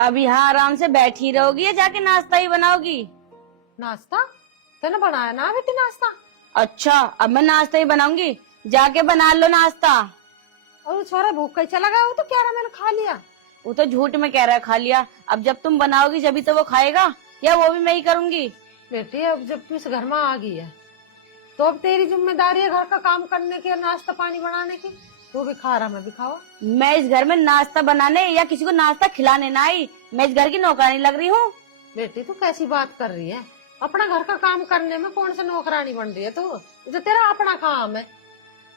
अब यहाँ आराम से बैठी रहोगी या जाके नाश्ता ही बनाओगी? नाश्ता तेने बनाया ना बेटी नाश्ता। अच्छा, अब मैं नाश्ता ही बनाऊंगी, जाके बना लो नाश्ता। और वो छोरा भूख कहीं चला गया, वो तो कह रहा मैंने खा लिया। वो तो झूठ में कह रहा है खा लिया। अब जब तुम बनाओगी जब तो वो खाएगा, या वो भी मैं ही करूंगी? बेटी अब जब तू इस घर में आ गई है तो अब तेरी जिम्मेदारी है घर का काम करने की, नाश्ता पानी बनाने की। तू भी खा रहा, मैं भी खावा। मैं इस घर में नाश्ता बनाने या किसी को नाश्ता खिलाने ना आई, मैं इस घर की नौकरानी लग रही हूँ। बेटी तू कैसी बात कर रही है? अपना घर का काम करने में कौन सा नौकरानी बन रही है तू? जो तेरा अपना काम है।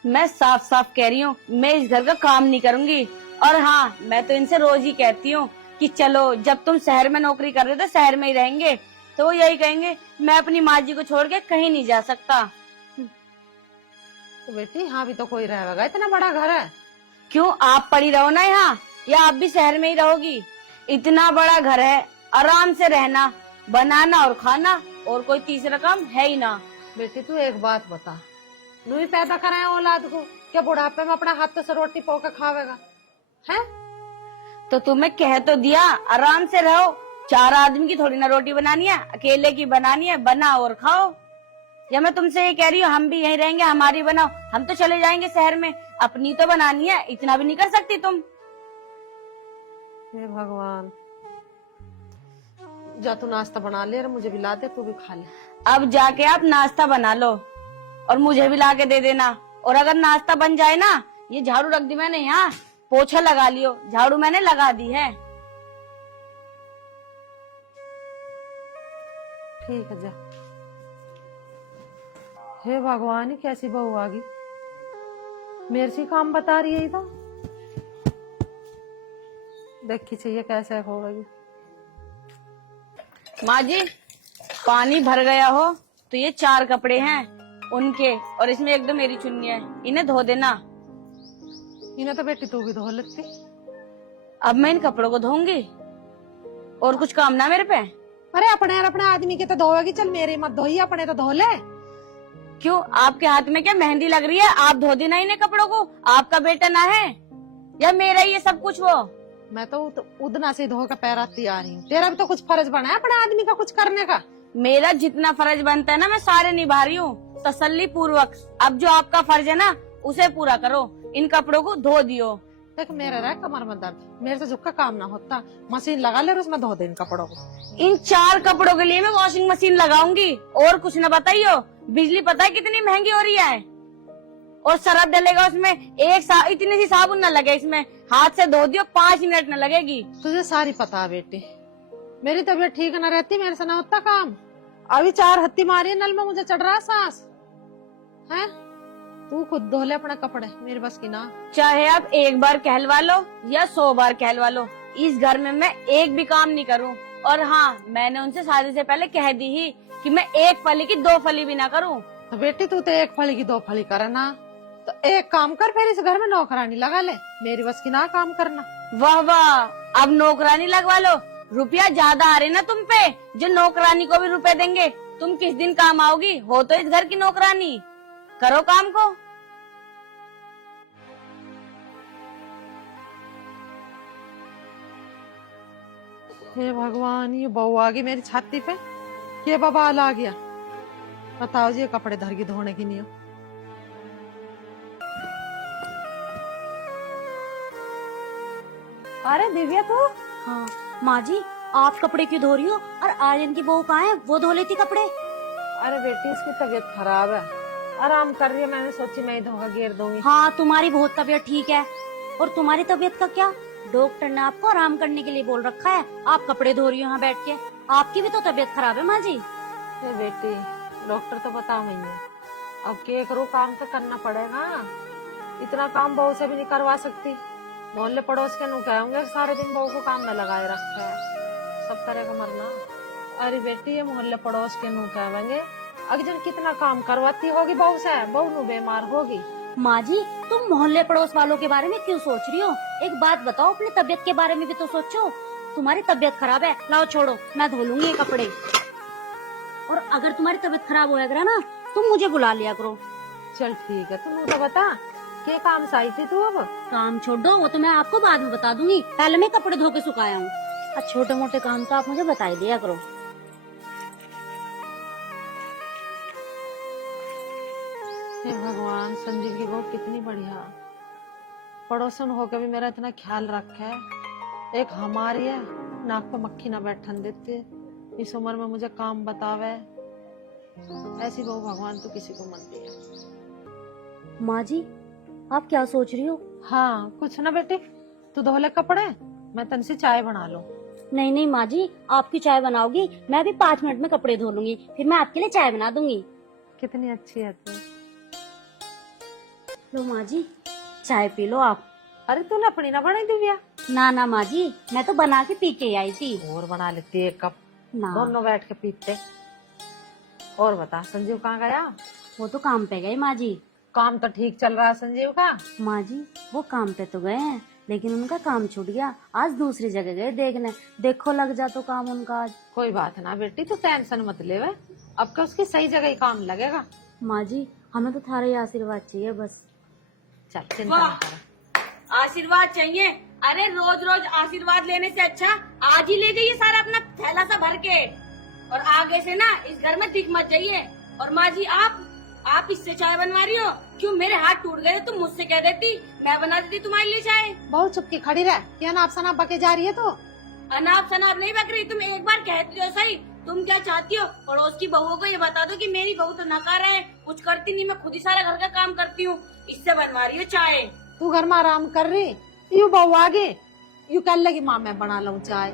मैं साफ साफ कह रही हूँ, मैं इस घर का काम नहीं करूंगी। और हाँ, मैं तो इनसे रोज ही कहती हूँ कि चलो, जब तुम शहर में नौकरी कर रहे थे शहर में ही रहेंगे, तो वो यही कहेंगे मैं अपनी माँ जी को छोड़ के कहीं नहीं जा सकता। तो बेटी यहाँ भी तो कोई रहेगा, इतना बड़ा घर है। क्यों, आप पड़ी रहो ना यहाँ, या आप भी शहर में ही रहोगी? इतना बड़ा घर है, आराम से रहना, बनाना और खाना, और कोई तीसरा काम है ही ना। बेटी तू एक बात बता, नू ही पैदा कराया औलाद को, क्या बुढ़ापे में अपने हाथों से रोटी पो के खावेगा है? तो तुम्हें कह तो दिया आराम से रहो, 4 आदमी की थोड़ी ना रोटी बनानी है, अकेले की बनानी है, बना और खाओ। या मैं तुमसे ये कह रही हूँ हम भी यहीं रहेंगे, हमारी बनाओ, हम तो चले जाएंगे शहर में, अपनी तो बनानी है, इतना भी नहीं कर सकती तुम? हे भगवान, जा तू नाश्ता बना ले और मुझे भी ला दे, तू भी खा ले। अब जाके आप नाश्ता बना लो और मुझे भी ला के दे देना। और अगर नाश्ता बन जाए ना, ये झाड़ू रख दी मैंने यहाँ, पोछा लगा लियो, झाड़ू मैंने लगा दी है। ठीक है जा। हे भगवान, ही कैसी बहू आ गई, मेरे से काम बता रही है। तो देखी चाहिए कैसे हो गई। माँ जी, पानी भर गया हो तो ये 4 कपड़े हैं उनके, और इसमें एक दो मेरी चुन्नी है, इन्हें धो देना। इन्हें तो बेटी तू भी धो लेती। अब मैं इन कपड़ों को धोऊंगी, और कुछ काम ना मेरे पे? अरे अपने आदमी के तो धोएगी, चल मेरे मत धोई, अपने तो धो ले। क्यों, आपके हाथ में क्या मेहंदी लग रही है? आप धो देना इन्हें कपड़ों को, आपका बेटा ना है या मेरा ही ये सब कुछ? वो मैं तो उदना से धो कर पैर आती आ रही हूँ, तेरा भी तो कुछ फर्ज बना है अपने आदमी का कुछ करने का। मेरा जितना फर्ज बनता है ना, मैं सारे निभा रही हूँ तसल्ली पूर्वक। अब जो आपका फर्ज है ना, उसे पूरा करो, इन कपड़ों को धो दियो। देख मेरा रहा कमर में दर्द, मेरे से झुक का काम ना होता, मशीन लगा ले और उसमें धो दे इन कपड़ों को। इन 4 कपड़ों के लिए मैं वॉशिंग मशीन लगाऊंगी, और कुछ न बताइयो। बिजली पता है कितनी महंगी हो रही है, और सरफ डलेगा उसमें, इतनी सी साबुन न लगे इसमें, हाथ से धो दियो, 5 मिनट न लगेगी। तुझे सारी पता है बेटी, मेरी तबीयत ठीक न रहती, मेरे से न होता काम। अभी 4 हत्ती मारी है, नल में मुझे चढ़ रहा है सांस है। तू खुद धो ले अपने कपड़े, मेरे बस की ना। चाहे आप 1 बार कहलवा लो या 100 बार कहलवा लो, इस घर में मैं एक भी काम नहीं करूं। और हाँ, मैंने उनसे शादी से पहले कह दी ही कि मैं 1 फली की 2 फली भी ना करूं। तो बेटी तू तो 1 फली की 2 फली करे ना, तो एक काम कर, फिर इस घर में नौकरानी लगा ले, मेरी बस की ना काम करना। वाह वाह, अब नौकरानी लगवा लो। रुपया ज्यादा आ रहे ना तुम पे, जो नौकरानी को भी रुपए देंगे। तुम किस दिन काम आओगी? हो तो इस घर की नौकरानी, करो काम को। हे भगवान, ये बहू आ गई मेरी छाती पे, ये बवाल आ गया। बताओ जी, ये कपड़े धर की धोने की नहीं हो। अरे दिव्या तू? हाँ माँ जी, आप कपड़े क्यों धो रही हो? और आर्यन की बहू कहाँ है? वो धो लेती कपड़े। अरे बेटी इसकी तबीयत खराब है, आराम कर रही है, मैंने सोची मैं ही धोखा घेर दूंगी। हाँ, तुम्हारी बहुत तबीयत ठीक है, और तुम्हारी तबीयत का क्या? डॉक्टर ने आपको आराम करने के लिए बोल रखा है, आप कपड़े धो रही हो यहाँ बैठ के। आपकी भी तो तबीयत खराब है माँ जी। बेटी डॉक्टर तो बता नहीं है, अब क्या करूँ, काम तो करना पड़ेगा। इतना काम बहू से भी नहीं करवा सकती, मोहल्ले पड़ोस के नु कहेंगे सारे दिन बहू को काम में लगाए रखा है, सब तरह का मरना। अरे बेटी ये मोहल्ले पड़ोस के नु कहेंगे अगजन कितना काम करवाती होगी बहू से, बहू नु बीमार होगी। माँ जी, तुम मोहल्ले पड़ोस वालों के बारे में क्यों सोच रही हो? एक बात बताओ, अपनी तबीयत के बारे में भी तो सोचो। तुम्हारी तबीयत खराब है, लाओ छोड़ो, मैं धो लूंगी ये कपड़े। और अगर तुम्हारी तबीयत खराब होया करे ना, तुम मुझे बुला लिया करो। चल ठीक है, तुम तो बता क्या काम से आई थी तू? अब काम छोड़ दो, वो तो मैं आपको बाद में बता दूंगी, पहले मैं कपड़े धो के सुखाया हूँ। और छोटे मोटे काम तो आप मुझे बता ही दिया करो। हे भगवान, संजीव की बहू कितनी बढ़िया, पड़ोसन होकर भी मेरा इतना ख्याल रखा है। एक हमारी है, नाक पे मक्खी ना बैठन देते, इस उम्र में मुझे काम बतावे। ऐसी बहू भगवान तो किसी को मत दिया। माँ जी आप क्या सोच रही हो? हाँ कुछ ना बेटी, तू धो ले कपड़े, मैं तन से चाय बना लूं। नहीं नहीं माँ जी, आपकी चाय बनाओगी, मैं भी 5 मिनट में कपड़े धो लूंगी, फिर मैं आपके लिए चाय बना दूंगी। कितनी अच्छी है तू। लो माँ जी चाय पी लो आप। अरे तूने अपनी ना बनाई दिव्या? ना ना माँ जी, मैं तो बना के पी के आई थी। और बना लेती एक कप, ना दोनों बैठ के पीते। और बता संजीव कहाँ गया? वो तो काम पे गए माँ जी। काम तो ठीक चल रहा है संजीव का। माँ जी वो काम पे तो गए हैं, लेकिन उनका काम छूट गया, आज दूसरी जगह गए देखने, देखो लग जा तो काम उनका आज। कोई बात ना बेटी, तू टेंशन मत ले वे, अब क्या उसकी सही जगह ही काम लगेगा। माँ जी हमें तो थारा ही आशीर्वाद चाहिए बस। चल चिंता वाह। मत कर। आशीर्वाद चाहिए? अरे रोज रोज आशीर्वाद लेने से अच्छा आज ही ले जाइए सारा अपना थैला सा भर के, और आगे से ना इस घर में दिख मत जाइए। और माँ जी आप इससे चाय बनवा रही हो? क्यों मेरे हाथ टूट गए, तुम मुझसे कह देती, मैं बना देती तुम्हारे लिए चाय। बहुत चुपकी खड़ी रह, क्या नाप सनाप बके जा रही है तू? अनाप शनाप नहीं बक रही, तुम एक बार कहती हो सही। तुम क्या चाहती हो, पड़ोस की बहुओं को ये बता दो कि मेरी बहू तो नकारा है, कुछ करती नहीं, मैं खुद ही सारा घर का काम करती हूँ, इससे बनवा रही हो चाय। तू घर में आराम कर रही, यू बहू आगे यू कर लगी माँ मैं बना लूं चाय।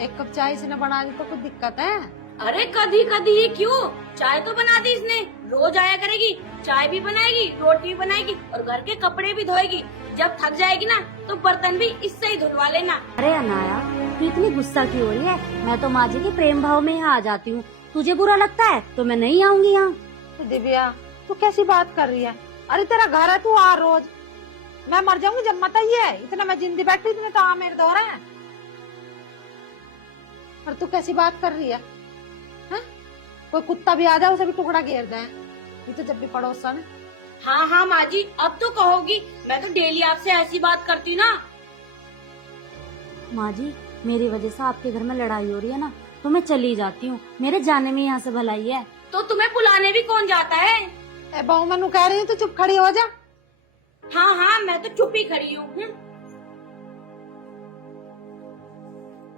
एक कप चाय इसने बना ली तो कुछ दिक्कत है? अरे कभी कभी क्यों, चाय तो बना दी इसने, रोज आया करेगी, चाय भी बनाएगी, रोटी भी बनाएगी और घर के कपड़े भी धोएगी। जब थक जाएगी ना तो बर्तन भी इससे ही धुलवा लेना। अरे अनाया तू इतनी गुस्सा क्यों हो रही है? मैं तो माँ जी के प्रेम भाव में यहाँ आ जाती हूँ, तुझे बुरा लगता है तो मैं नहीं आऊंगी यहाँ। तो दिव्या तू कैसी बात कर रही है? अरे तेरा घर है, तू आ रोज, मैं मर जाऊंगी जब मत आइए, इतना मैं जिंदी बैठी इतने तो आ मेरे दौरा है। और तू कैसी बात कर रही है? कोई कुत्ता भी आ जाए उसे भी टुकड़ा घेर दे, ये तो जब भी पड़ोसन है। हाँ हाँ माँ जी अब तो कहोगी, मैं तो डेली आपसे ऐसी बात करती ना। माँ जी मेरी वजह से आपके घर में लड़ाई हो रही है ना, तो मैं चली जाती हूँ, मेरे जाने में यहाँ से भलाई है। तो तुम्हें बुलाने भी कौन जाता है? ए बहू मैनू कह रही हूँ तो चुप खड़ी हो जा। हाँ हाँ मैं तो चुप ही खड़ी हूँ।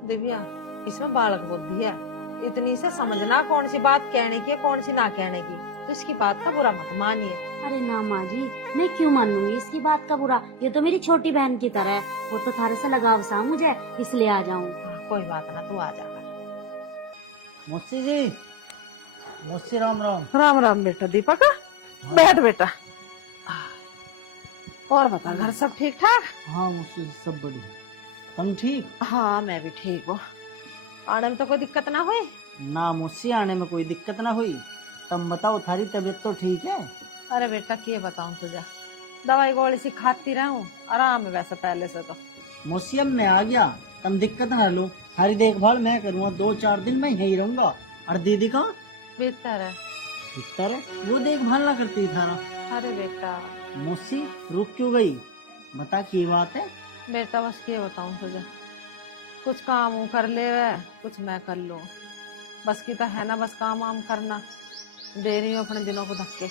दिव्या इसमें बालक बुद्धि है, इतनी से समझना कौन सी बात कहने की है कौन सी ना कहने की, तो इसकी बात का बुरा मत मानिए। अरे ना माँ जी मैं क्यों मानूंगी इसकी बात का बुरा, ये तो मेरी छोटी बहन की तरह है, वो तो थारे से लगाव सा मुझे, इसलिए आ जाऊँ। कोई बात ना, तू आ जा। मौसी जी, मौसी राम राम। राम राम बेटा दीपक, बैठ बेटा। और बता घर सब ठीक ठाक? हाँ मौसी सब बढ़िया, तुम ठीक? हाँ मैं भी ठीक हूँ, आने में तो कोई दिक्कत ना हुई? ना मौसी आने में कोई दिक्कत ना हुई। तुम बताओ थारी तबीयत तो ठीक है? अरे बेटा क्या बताऊँ तुझे, दवाई गोली सी खाती रहूं, आराम है वैसे पहले से तो। मौसी अब मैं आ गया, तुम दिक्कत ना लो, थारी देखभाल मैं करूँगा, 2-4 दिन मैं यहीं रहूंगा। और दीदी कहाँ? बेहतर है। भीतर है, वो देखभाल ना करती थारा। अरे बेटा मौसी रुक क्यों गई, बता की बात है? बेटा बस क्या बताऊँ तुझे, कुछ काम कर ले वे, कुछ मैं कर लूँ, बस की तो है ना, बस काम वाम करना, दे रही हूँ अपने दिनों को धक्के।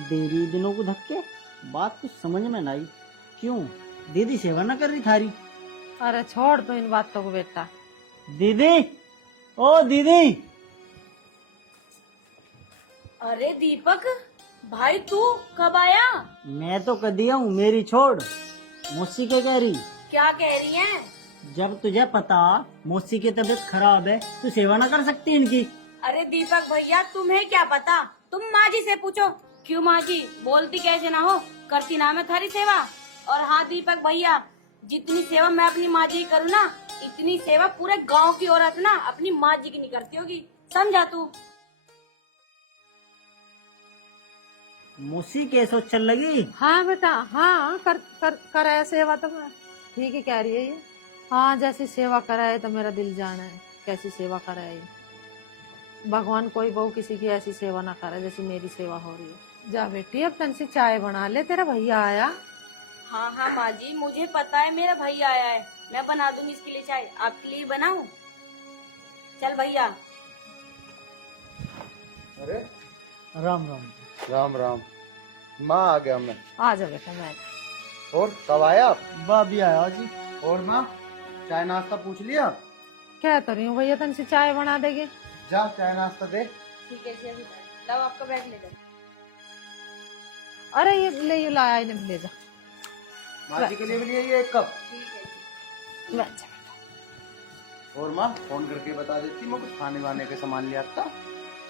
देरी दिनों को धक्के, बात कुछ समझ में ना आई, क्यों दीदी सेवा ना कर रही थारी? अरे छोड़ तो इन बातों को बेटा। दीदी, ओ दीदी। अरे दीपक भाई तू कब आया? मैं तो कदिया हूँ, मेरी छोड़, मौसी क्या कह रही? क्या कह रही है? जब तुझे पता मौसी की तबीयत खराब है, तू सेवा ना कर सकती इनकी? अरे दीपक भैया तुम्हें क्या पता, तुम माँ जी से पूछो। क्यों माँ जी, बोलती कैसे ना हो, करती ना मैं थारी सेवा। और हाँ दीपक भैया, जितनी सेवा मैं अपनी माँ जी की करूँ ना, इतनी सेवा पूरे गांव की औरत ना अपनी माँ जी की नहीं करती होगी, समझा तू? मौसी कैसे चल लगी? हाँ बेटा हाँ, कर है सेवा तो मैं ठीक ही कह रही है ये। हाँ जैसी सेवा कराए तो मेरा दिल जाना है, कैसी सेवा कराए, भगवान कोई बहू किसी की ऐसी सेवा ना करे जैसी मेरी सेवा हो रही है। जा बेटी अब तन से चाय बना ले, तेरा भैया आया। हाँ हाँ माँ जी मुझे पता है मेरा भैया आया है, मैं बना दूंगी इसके लिए चाय। आपके लिए बनाऊं? चल भैया। अरे राम राम। राम राम। माँ आ गया मैं। आ जा बेटा मैं। और कब आया आप? भाभी आया जी। और माँ चाय नाश्ता पूछ लिया? क्या तो रही हूँ भैया, तन से चाय बना देगे। जा चाय नाश्ता दे। ठीक है, अभी लाओ आपका बैग ले जाओ। अरे ये लाया इन्हें, ले जा। माँ जी के लिए भी लिए ये 1 कप। ठीक है। ले जा। और माँ फोन करके बता देती, मैं कुछ खाने वाने के सामान ले आता।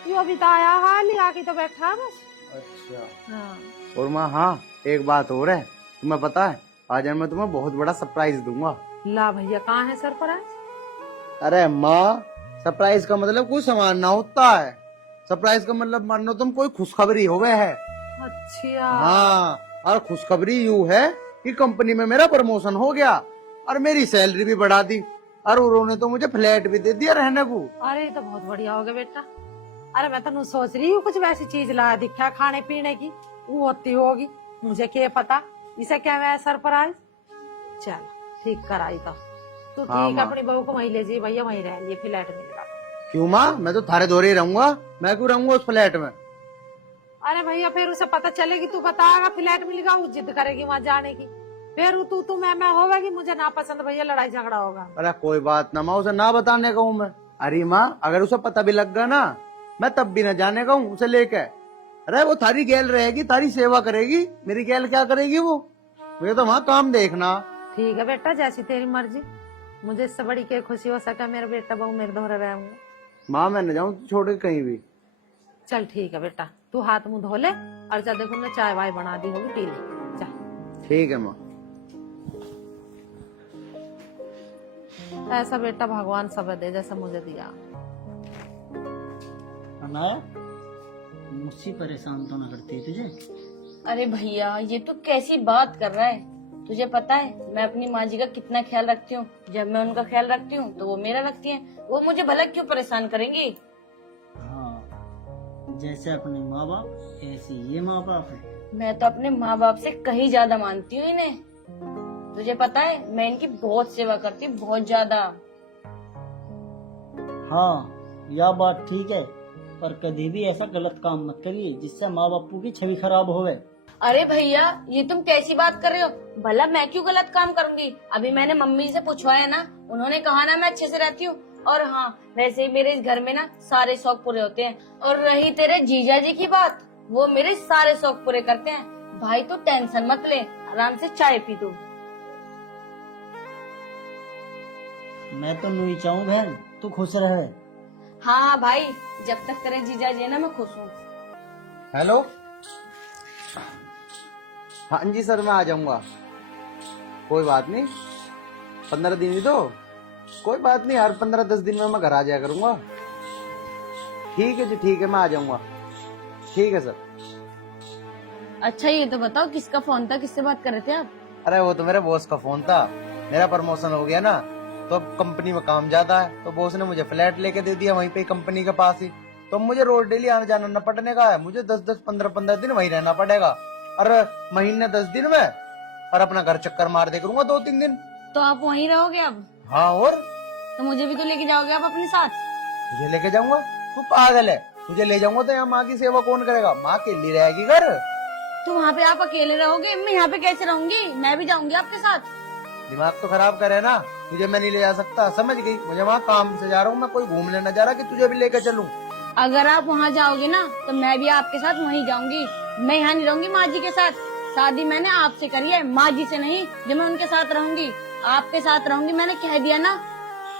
यो अभी तो आया, हाल ही आके तो बैठा है बस। अच्छा। हाँ। और माँ हाँ एक बात और है, तुम्हें पता है आज मैं तुम्हें बहुत बड़ा सरप्राइज दूंगा। ला भैया, कहाँ है सरप्राइज? अरे माँ सरप्राइज का मतलब कोई सामान ना होता है। सरप्राइज का मतलब मानो तुम कोई खुशखबरी हो गए है। अच्छा। हाँ, और खुशखबरी यूँ है कि कंपनी में मेरा प्रमोशन हो गया और मेरी सैलरी भी बढ़ा दी और उन्होंने तो मुझे फ्लैट भी दे दिया रहने को। अरे ये तो बहुत बढ़िया हो गया बेटा। अरे मैं तो सोच रही हूँ कुछ वैसी चीज लाया दिखा खाने पीने की, वो होती होगी, मुझे क्या पता। इसे क्या मैं सरप्राइज। चल ठीक कराई तो तू। हाँ, ठीक माँ। अपनी बहू को वहीं ले जी भैया, वहीं रह, ये फ्लैट मिलेगा। क्यों माँ, मैं तो थारे दौरे ही रहूंगा। मैं क्यों रहूंगा उस फ्लैट में? अरे भैया फिर उसे पता चलेगी, तू बताएगा फ्लैट मिलेगा, वो जिद करेगी वहाँ जाने की। फिर तू मैं होगा कि मुझे ना पसंद भैया, लड़ाई झगड़ा होगा। अरे कोई बात ना माँ, उसे ना बताने का हूँ मैं। अरे माँ अगर उसे पता भी लग गया ना, मैं तब भी न जाने का हूँ उसे लेके। अरे वो थारी गैल रहेगी, थारी सेवा करेगी, मेरी गैल क्या करेगी वो? मुझे तो वहाँ काम देखना। ठीक है बेटा, जैसी तेरी मर्जी। मुझे इससे बड़ी क्या खुशी हो सका, मेरा बेटा बहू मेरे दोहरे रहेंगे। माँ मैं न जाऊँ छोड़ के कहीं भी। चल ठीक है बेटा, तू हाथ मुंह धो ले और जा, देखो मैं चाय वाय बना दी होगी, पी ले जा। ठीक है माँ। ऐसा बेटा भगवान सब दे जैसा मुझे दिया। अनाया मुझसे परेशान तो ना करती है तुझे? अरे भैया ये तू कैसी बात कर रहा है? तुझे पता है मैं अपनी माँ जी का कितना ख्याल रखती हूँ। जब मैं उनका ख्याल रखती हूँ तो वो मेरा रखती हैं। वो मुझे भला क्यों परेशान करेंगी? हाँ, जैसे अपने माँ बाप ऐसे ये माँ बाप है। मैं तो अपने माँ बाप से कहीं ज्यादा मानती हूँ इन्हें। तुझे पता है मैं इनकी बहुत सेवा करती हूँ, बहुत ज्यादा। हाँ यह बात ठीक है, पर कभी भी ऐसा गलत काम मत करिए जिससे माँ बापू की छवि खराब होवे। अरे भैया ये तुम कैसी बात कर रहे हो? भला मैं क्यों गलत काम करूंगी? अभी मैंने मम्मी से पूछवाया ना, उन्होंने कहा ना मैं अच्छे से रहती हूँ। और हाँ वैसे ही मेरे इस घर में ना सारे शौक पूरे होते हैं। और रही तेरे जीजा जी की बात, वो मेरे सारे शौक पूरे करते हैं। भाई तू टेंशन मत ले, आराम से चाय पी तू। मैं तो नहीं चाहूँ बहन तू खुश रहे। हाँ भाई, जब तक तेरे जीजा जी है ना मैं खुश हूँ। हेलो। हाँ जी सर मैं आ जाऊंगा। कोई बात नहीं, 15 दिन ही दो। कोई बात नहीं, हर 15-10 दिन में मैं घर आ जाया करूंगा। ठीक है जी, ठीक है मैं आ जाऊंगा। ठीक है सर। अच्छा ये तो बताओ किसका फोन था, किससे बात कर रहे थे आप? अरे वो तो मेरे बॉस का फोन था। मेरा प्रमोशन हो गया ना, तो अब कंपनी में काम ज्यादा है, तो बॉस ने मुझे फ्लैट लेके दे दिया वहीं पे कंपनी के पास ही। तो मुझे रोज डेली आना जाना न पड़ने का है। मुझे 10-10, 15-15 दिन वहीं रहना पड़ेगा। और महीने 10 दिन में और अपना घर चक्कर मार दे करूंगा 2-3 दिन। तो आप वहीं रहोगे अब? हाँ और तो मुझे भी तो लेके जाओगे आप अपने साथ? तुझे लेके जाऊंगा? तू पागल है? तुझे ले जाऊंगा तो यहाँ माँ की सेवा कौन करेगा? माँ अकेली रहेगी घर। तो वहाँ पे आप अकेले रहोगे, मैं यहाँ पे कैसे रहूंगी? मैं भी जाऊंगी आपके साथ। दिमाग तो खराब करे ना, तुझे मैं नहीं ले जा सकता, समझ गई? मुझे वहाँ काम से जा रहा हूँ, मैं कोई घूमने न जा रहा कि तुझे भी लेकर चलूं। अगर आप वहाँ जाओगे ना तो मैं भी आपके साथ वहीं जाऊंगी। मैं यहाँ नहीं रहूंगी माँ जी के साथ। शादी मैंने आपसे करी है, माँ जी से नहीं। जो मैं उनके साथ रहूंगी, आपके साथ रहूंगी, मैंने कह दिया ना।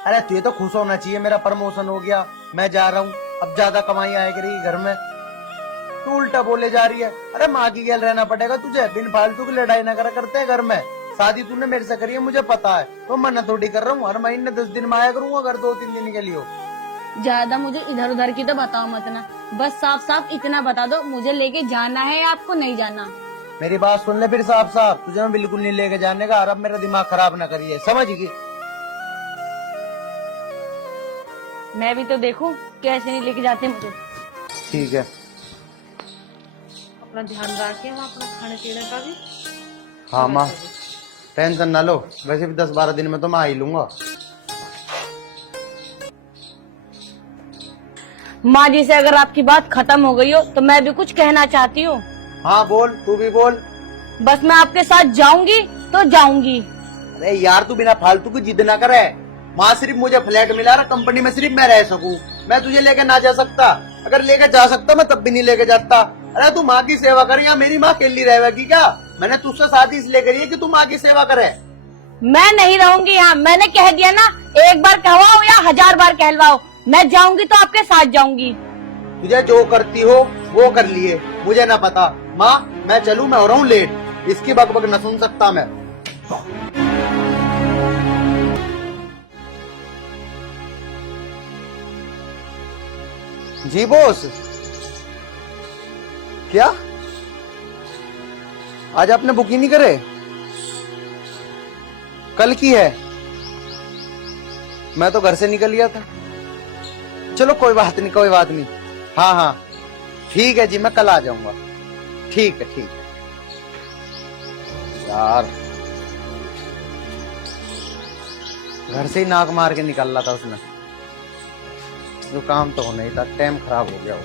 अरे तुझे तो खुश होना चाहिए, मेरा प्रमोशन हो गया, मैं जा रहा हूँ, अब ज्यादा कमाई आएगी रही घर में। तू उल्टा बोले जा रही है। अरे माँ की गैल रहना पड़ेगा तुझे, बिन फालतू की लड़ाई न करा करते हैं घर में। शादी तूने मेरे से करी है मुझे पता है, तो मैं न थोड़ी कर रहा हूँ। हर महीने 10 दिन में आया करूंगा घर, 2-3 दिन के लिए। ज्यादा मुझे इधर उधर की तो बताओ मत ना, बस साफ साफ इतना बता दो मुझे लेके जाना है या आपको नहीं जाना। मेरी बात सुन ले फिर साफ साफ, तुझे मैं बिल्कुल नहीं लेके जाने का। और अब मेरा दिमाग खराब ना करिए, समझ गई? मैं भी तो देखूं कैसे नहीं लेके जाते मुझे। ठीक है। अपना ध्यान रखिए वहाँ, अपना खाने पीने का भी। हाँ माँ, टेंशन ना लो, वैसे भी 10-12 दिन में तो मैं आ ही लूंगा। माँ जी से अगर आपकी बात खत्म हो गई हो तो मैं भी कुछ कहना चाहती हूँ। हाँ बोल, तू भी बोल। बस मैं आपके साथ जाऊंगी तो जाऊंगी। अरे यार तू बिना फालतू की जिद ना करे। माँ सिर्फ मुझे फ्लैट मिला रहा, कंपनी में सिर्फ मैं रह सकूं। मैं तुझे लेके ना जा सकता, अगर लेके जा सकता मैं तब भी नहीं लेके जाता। अरे तू माँ की सेवा कर, या मेरी माँ अकेली रहेगी क्या? मैंने तुझसे शादी इसलिए करी है कि तू माँ की सेवा करे। मैं नहीं रहूंगी यहाँ, मैंने कह दिया ना, एक बार कहवाओ या 1000 बार कहलवाओ, मैं जाऊंगी तो आपके साथ जाऊंगी। तुझे जो करती हो वो कर लिए, मुझे ना पता। माँ मैं चलूं, मैं हो रहा हूँ लेट, इसकी बकबक न सुन सकता मैं। जी बॉस। क्या आज आपने बुकिंग नहीं करे? कल की है, मैं तो घर से निकल गया था। चलो कोई बात नहीं, कोई बात नहीं। हाँ हाँ ठीक है जी, मैं कल आ जाऊंगा। ठीक है ठीक है। यार घर से ही नाक मार के निकल रहा था उसने, जो काम तो होना ही था। टाइम खराब हो गया वो।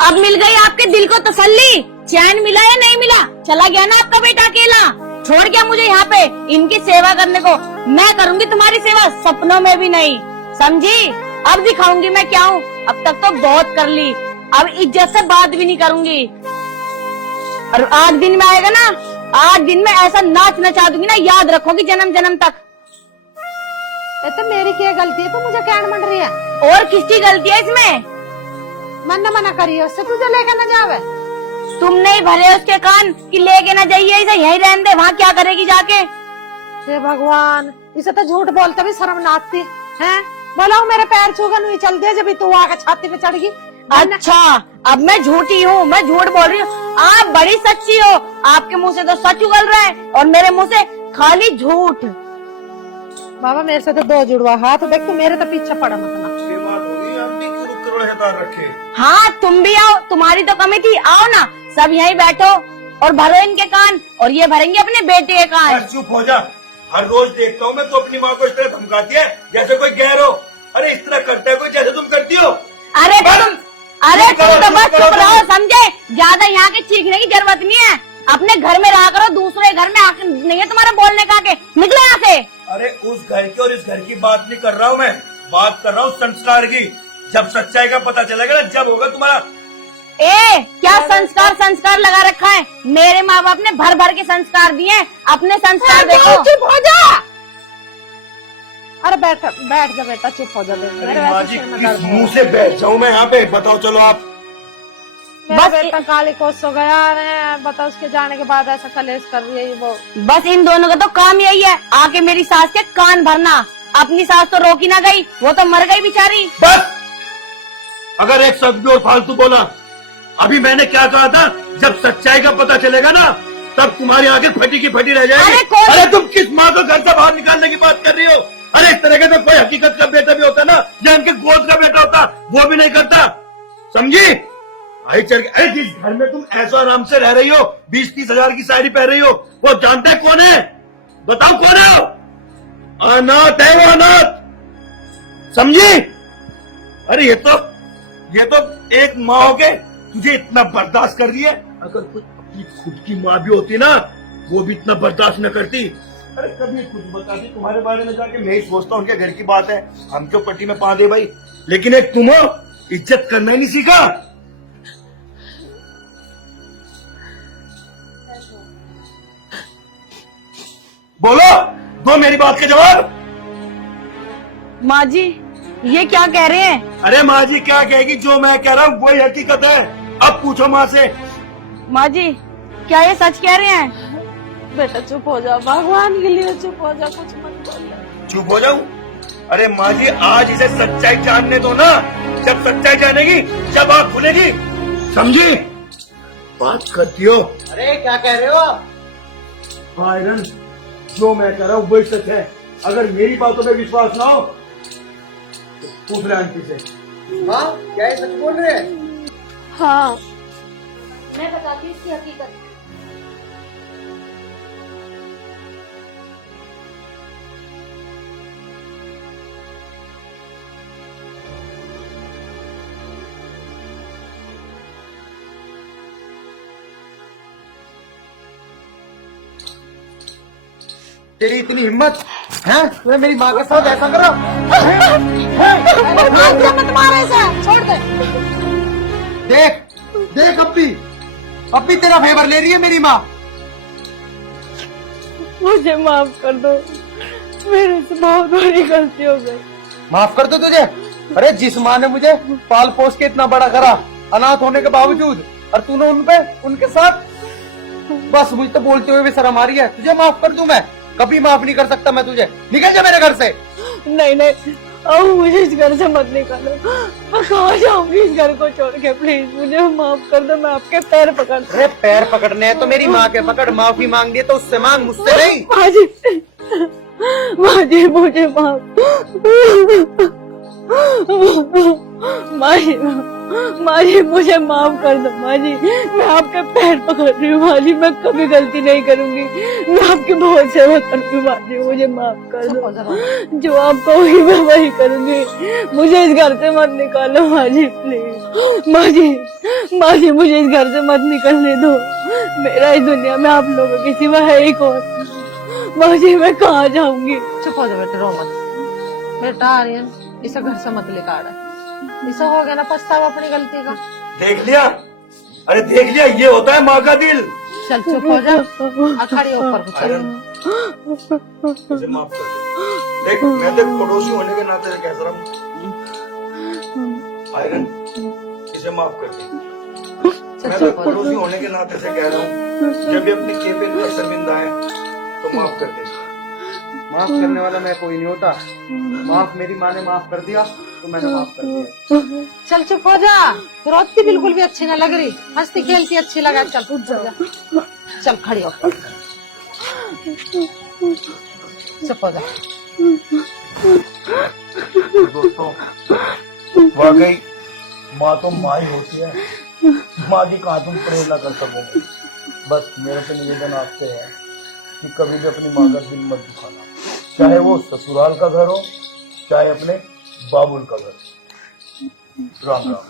अब मिल गई आपके दिल को तसल्ली, चैन मिला या नहीं मिला? चला गया ना आपका बेटा अकेला, छोड़ गया मुझे यहाँ पे इनकी सेवा करने को। मैं करूंगी तुम्हारी सेवा, सपनों में भी नहीं, समझी? अब दिखाऊंगी मैं क्या हूँ। अब तक तो बहुत कर ली, अब इज्जत से बात भी नहीं करूंगी। और आज दिन में आएगा ना, आज दिन में ऐसा नाच नचा दूंगी ना, याद रखोगी जन्म जन्म तक। ये तो मेरी क्या गलती है, तो मुझे क्या मंड रही है? और किसकी गलती है इसमें? मन मना करिए उससे, तुझे लेके न जावे। तुमने ही भरे उसके कान कि लेके ना जाइए, इसे यहीं रहने दे, वहाँ क्या करेगी जाके? हे भगवान, इसे तो झूठ बोलते भी शर्म ना आती है। बोला मेरे पैर छूगा नहीं चल दिया जब तू आके छाती पे चढ़ गई। अच्छा अब मैं झूठी हूँ, मैं झूठ बोल रही हूँ। आप बड़ी सच्ची हो, आपके मुंह से तो सच उगल रहा है और मेरे मुंह से खाली झूठ। बाबा मेरे से तो 2 जुड़वा हाथ, तो देख तू मेरे तो पीछे पड़ा मत ना। हाँ तुम भी आओ, तुम्हारी तो कमी थी, आओ ना, सब यहीं बैठो और भरो इनके कान, और ये भरेंगे अपने बेटे के कान। चुप हो जा, हर रोज देखता हूँ मैं तो अपनी माँ को इस तरह धमकाती है जैसे कोई गैर हो। अरे इस तरह करता है कोई जैसे तुम करती हो। अरे तुम तो बस चुप रहो, समझे? ज्यादा यहाँ के चीखने की जरूरत नहीं है, अपने घर में रहा करो, दूसरे घर में आके नहीं है तुम्हारा बोलने का। के निकलो यहाँ से। अरे उस घर की और इस घर की बात नहीं कर रहा हूँ मैं, बात कर रहा हूँ संस्कार की। जब सच्चाई का पता चलेगा ना, जब होगा तुम्हारा। क्या संस्कार लगा रखा है? मेरे माँ बाप ने भर भर के संस्कार दिए, अपने संस्कार देखो। चुप हो जा। अरे बैठ जा बेटा, चुप हो जा। अरे माँ जी किस मुंह से बैठ जाऊँ मैं यहाँ पे, बताओ। चलो आप। बस बेटा काली कोस हो गया है, बताओ उसके जाने के बाद ऐसा कलेश कर रही है वो। बस इन दोनों का तो काम यही है, आके मेरी सास के कान भरना। अपनी सास तो रोकी ना गई, वो तो मर गई बेचारी। बस अगर एक शब्द भी और फालतू बोला। अभी मैंने क्या कहा था, जब सच्चाई का पता चलेगा ना, तब तुम्हारी आंखें फटी की फटी रह जाएगी। अरे तुम किस माँ को घर से बाहर निकालने की बात कर रही हो? अरे इस तरह के तो कोई हकीकत का बेटा भी होता ना, या इनके गोद का बेटा होता, वो भी नहीं करता, समझी? आई चल के, अरे जिस घर में तुम ऐसा आराम से रह रही हो, 20-30 हजार की साड़ी पहन रही हो, वो जानता है कौन है? बताओ कौन है? अनाथ है वो, अनाथ, समझी? अरे ये तो एक माँ हो के तुझे इतना बर्दाश्त कर रही है। अगर कोई अपनी खुद की माँ भी होती ना, वो भी इतना बर्दाश्त न करती। अरे कभी कुछ बताती तुम्हारे बारे में जाके, मैं ही सोचता हूँ उनके घर की बात है, हम क्यों पट्टी में पा दे भाई। लेकिन एक तुम हो, इज्जत करना ही नहीं सीखा। बोलो, दो मेरी बात के जवाब। माँ जी ये क्या कह रहे हैं? अरे माँ जी क्या कहेगी, जो मैं कह रहा हूँ वही हकीकत है। अब पूछो माँ से। माँ जी क्या ये सच कह रहे हैं? बेटा चुप हो जा, भगवान के लिए चुप हो जा, कुछ मत बोल। चुप हो जाऊं? अरे माँ जी आज इसे सच्चाई जानने दो ना, जब सच्चाई जानेगी जब आँख खुलेगी, समझी? बात करती हो। अरे क्या कह रहे हो? आयरन, जो मैं कह रहा हूँ वही सच है। अगर मेरी बातों पे विश्वास ना हो तो पूछ रहे आंटी से। माँ क्या ये सच बोल रहे हैं? हाँ मैं बताती हूँ इसकी हकीकत। तेरी इतनी हिम्मत है, तुम्हें मेरी माँ के साथ ऐसा करो? मत मारे इसे, छोड़ दे। देख देख अब भी तेरा फेवर ले रही है मेरी माँ। मुझे माफ कर दो, मेरे से बहुत बड़ी गलती हो गई। माफ कर दो तुझे? अरे जिस माँ ने मुझे पाल पोस के इतना बड़ा करा, अनाथ होने के बावजूद, और तूने उनके साथ, बस मुझे तो बोलते हुए भी शर्म आ रही है। तुझे माफ कर दूं मैं? कभी माफ नहीं कर सकता मैं तुझे। निकल जा मेरे घर से। नहीं नहीं, अब मुझे इस घर से मत निकालो। मैं कहाँ जाऊंगी इस घर को छोड़ के? प्लीज मुझे माफ कर दो, मैं आपके पैर पकड़। अरे पैर पकड़ने हैं तो मेरी माँ के पकड़, माफी मांगनी है तो उससे मांग, मुझसे नहीं। माँ जी मुझे माफ, माँ जी मुझे माफ कर दो। माँ जी मैं आपके पैर पकड़ रही हूँ। माँ जी मैं कभी गलती नहीं करूंगी, मैं आपकी बहुत सेवा करूंगी। माँ जी मुझे माफ कर दो, जो आप कहोगी मैं वही करूंगी। मुझे इस घर से मत निकालो माँ जी, प्लीज। माँ जी मुझे इस घर से मत निकलने दो। मेरा इस दुनिया में आप लोगों के सिवा है ही कौन? माँ जी मैं कहाँ जाऊंगी? चुप हो जाओ बेटे, रो मत बेटा। आर्यन इसे घर से मत लेकर आ, इसे हो गया ना पछतावा अपनी गलती का। देख लिया? अरे देख लिया, ये होता है माँ का दिल। चल चुप हो जा, अखाड़ी ऊपर को चल। मुझे माफ कर दो। देख मैं तो पड़ोसी होने के नाते से कह रहा हूँ, आयरन इसे माफ कर दे। मैं तो पड़ोसी होने के नाते से कह रहा हूँ, जब भी अपनी केबिन पर शर्मिंदा है तो माफ कर दे। माफ करने वाला मैं कोई नहीं होता। माफ मेरी माँ ने माफ कर दिया तो मैंने माफ कर दिया। चल चुप हो जा, रोती बिल्कुल भी अच्छी ना लग रही, हंसती खेलती अच्छी लगा। चल उठ जा, चल खड़ी हो, चुप हो जा। दोस्तों वाकई माँ तो माँ ही होती है, माँ की कहाँ तुम प्रेरणा कर सकोगे। बस मेरे से निवेदन आपसे है कि कभी भी अपनी माँ का दिल मत दुखाना, चाहे वो ससुराल का घर हो चाहे अपने बाबुल का घर। राम राम।